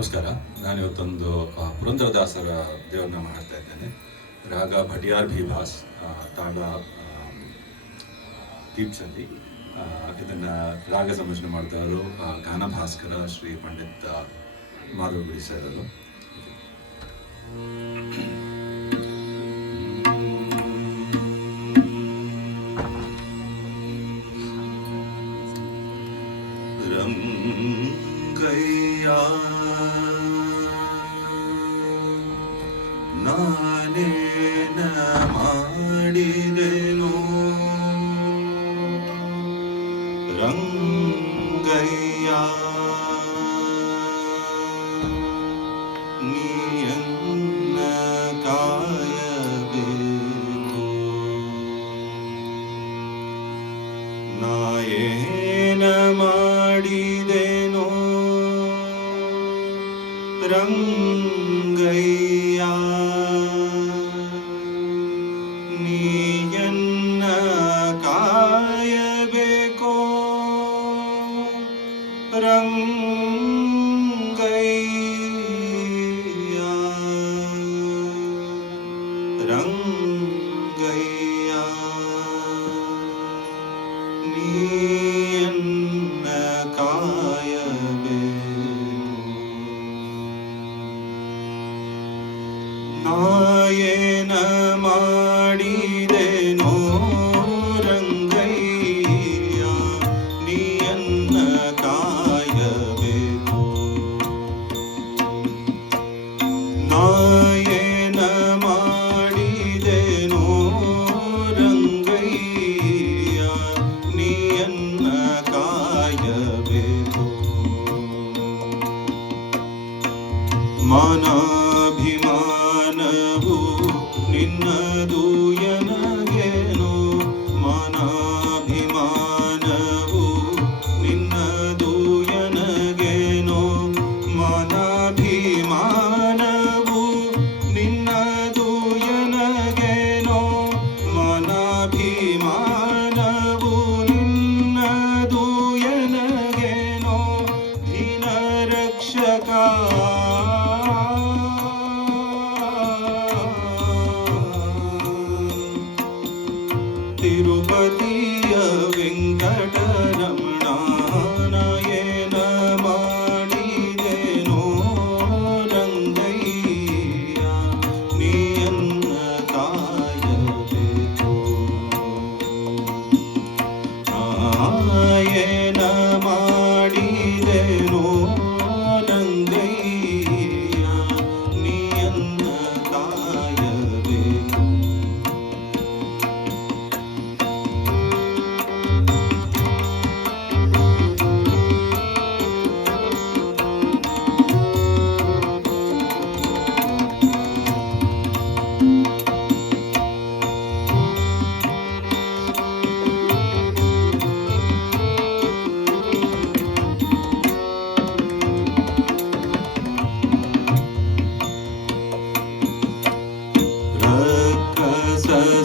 ನಮಸ್ಕಾರ. ನಾನಿವತ್ತೊಂದು ಪುರಂದರದಾಸರ ದೇವರನ್ನ ಮಾಡ್ತಾ ಇದ್ದೇನೆ. ರಾಗ ಭಟಿಯಾರ್ ಭೀಭಾಸ್, ತಾಳ ದೀಪ್ಸಂದಿ. ಇದನ್ನು ರಾಗ ಸಂಯೋಜನೆ ಮಾಡ್ತಾ ಇರೋರು ಗಾನ ಭಾಸ್ಕರ ಶ್ರೀ ಪಂಡಿತ್ ಮಾಧವ್ ಗುಡಿ ಸರ್ ಅವರು. ರಂಗಯ್ಯ ನಾನೇನ ಮಾಡಿದೆನೋ, ರಂಗಯ್ಯ ನೀಯನ್ನ ಕಾಯಬೇಕು. ನಾಯೇನ ಮಾಡಿದೆನೋ ರಂಗಯ್ಯ ನೀಯನ್ನ ಕಾಯಬೇಕೋ, ರಂಗಯ್ಯ ರಂಗಯ್ಯ ನೀಯನ್ನ ಕಾಯಬೇಕು. ನಾಯೇನ ಮಾಡಿದೆನೋ ರಂಗಯ್ಯ ನೀಯನ್ನ ಕಾಯಬೇಕು. ನಾಯೇನ ಮಾಡಿದೆನೋ ರಂಗಯ್ಯ ನೀಯನ್ನ ಕಾಯಬೇಕು. ಮಾನಾಭಿಮಾನವು ನಿನ್ನದು ಎನಗೇನೋ, ಮಾನಾಭಿಮಾನವು ನಿನ್ನದು ಎನಗೇನೋ, ಮಾನಾಭಿಮಾನವು ನಿನ್ನದು ಎನಗೇನೋ, ಮಾನಾಭಿಮಾನವು ನಿನ್ನದು ಎನಗೇನೋ, ದೀನ ರಕ್ಷಕ ತಿರುಪತಿಯ ವೆಂಕಟರಮಣ. ನಾಯೇನ ಮಾಡಿದೆನೋ ರಂಗಯ್ಯ ನೀಯನ್ನ ಕಾಯಬೇಕು. ನಾಯೇನ ಮಾಡಿದೆನೋ ರಂಗಯ್ಯ ನೀಯನ್ನ ಕಾಯಬೇಕು.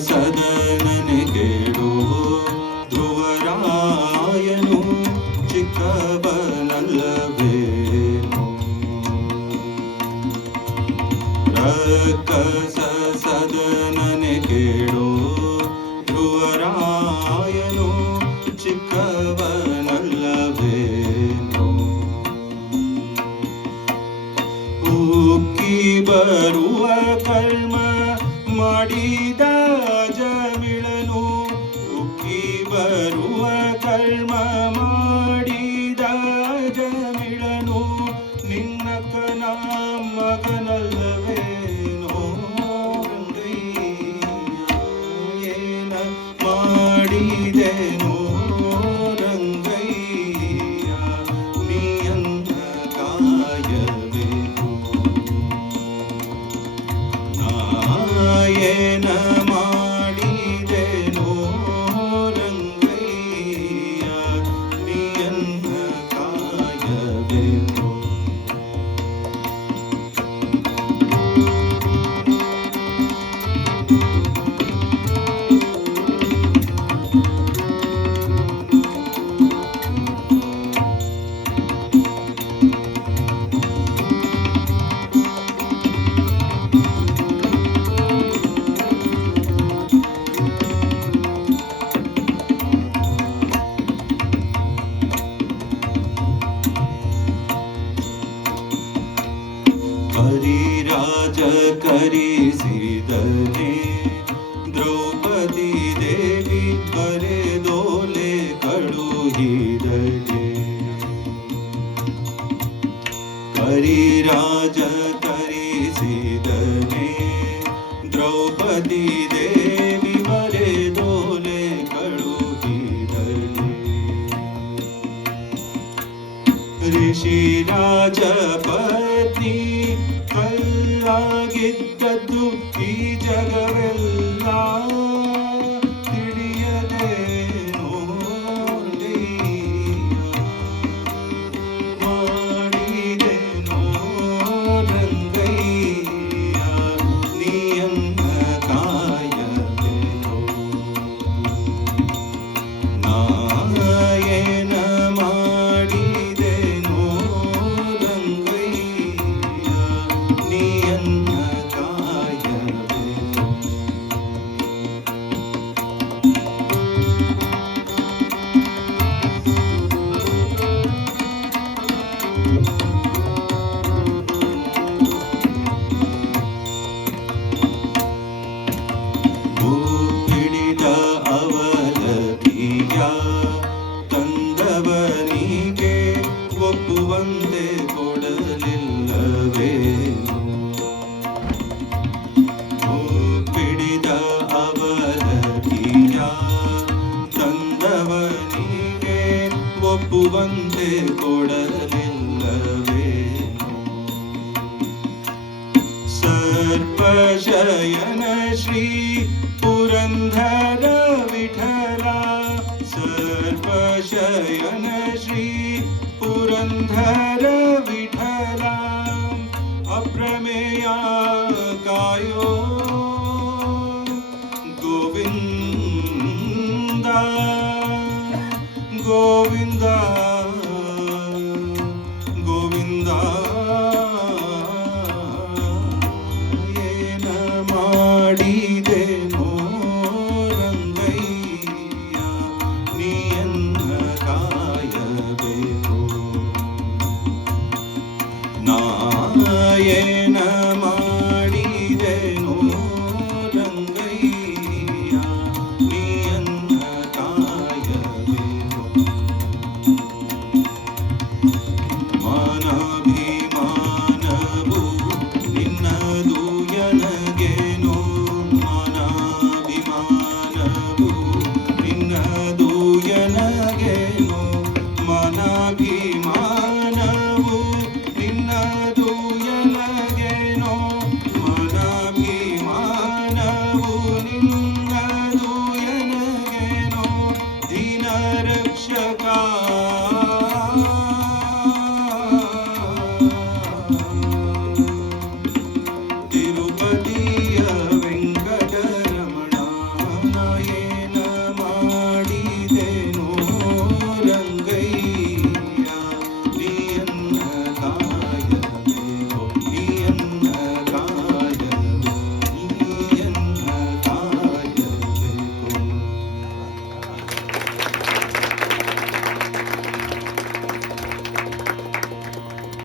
ಸದನನೆ ಕೇಳು ಧ್ರುವರಾಯನು ಚಿಕ್ಕವನಲ್ಲವೇನು. ರಕ್ಕಸ ಸದನನೆ ಕೇಳು ಧ್ರುವರಾಯನು ಚಿಕ್ಕವನಲ್ಲವೇನು. ಉಕ್ಕಿ ಬರುವ ಕರ್ಮ ಮಾಡಿದ ಜಮಿಳನು, ಉಕ್ಕಿ ಬರುವ ಕರ್ಮ ಮಾಡಿದ ಜಮಿಳನು, ನಿನ್ನಕ್ಕನ ಮಗನಲ್ಲವೇನೋ ರಂಗಯ್ಯ ಏನ ಮಾಡಿದೆನೋ ರಂಗಯ್ಯ ನೀಯನ್ನ ಕಾಯಬೇಕು. ನಾಯೇನ ಮಾಡಿದೆನೋ ರಂಗಯ್ಯ ನೀಯನ್ನ ಕಾಯಬೇಕು. ದ್ರೌಪದಿ ದೇವಿ ಬರೆದೋಲೆ ಕಳುಹಿದಳೆ. ಕರಿರಾಜ ಕರಿಸಿದನೆ ದ್ರೌಪದಿ ದೇವಿ ಬರೆದೋಲೆ ಕಳುಹಿದಳೆ. ಋಷಿರಾಜ ಪತ್ನಿ ಕಲ್ಲಾಗಿದ್ದದ್ದು ಈ ಜಗವೆಲ್ಲ ತಿಳಿಯದೆ ಮಾಡಿದೆನೋ ರಂಗಯ್ಯ ನೀಯನ್ನ ಕಾಯಬೇಕೋ. ನಾಯನ ಮಾಡಿದೆನೋ ರಂಗಯ್ಯ ನೀಯನ್ನ ಕಾಯಬೇಕೋ. ಹಿಡಿದ ಅವಲಕಿಯ ತಂದವನಿಗೆ ಒಪ್ಪುವಂತೆ ಕೊಡಲಿಲ್ಲವೇನು. ಹಿಡಿದ ಅವಲಕಿಯ ತಂದವನಿಗೆ ಒಪ್ಪುವಂತೆ ಕೊಡಲಿಲ್ಲವೇನು. ಸರ್ಪಶಯನ ಶ್ರೀ ಪುರಂದರ ವಿಠಲ ಸರ್ಪಶಯನ ಶ್ರೀ ಪುರಂದರ ವಿಠಲ ಅಪ್ರಮೇಯ